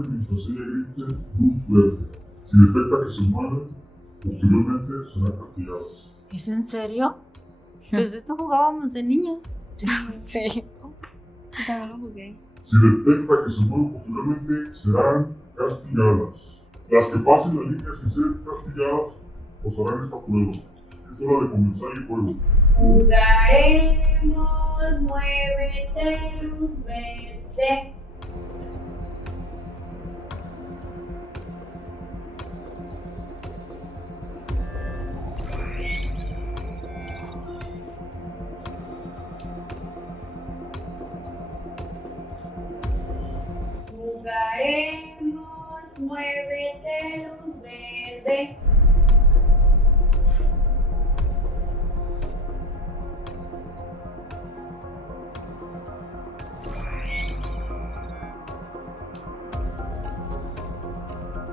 mientras ella grite luz verde. Si detecta que se mueve, posteriormente será castigada. ¿Es en serio? Pues esto jugábamos de niños. Sí. También lo jugué. Si detecta que se mueve, posteriormente serán castigadas. Las que pasen la línea sin ser castigadas pasarán esta prueba. Es hora de comenzar el juego. Jugaremos, muévete, luz verde. Jugaremos, muévete, luz verde.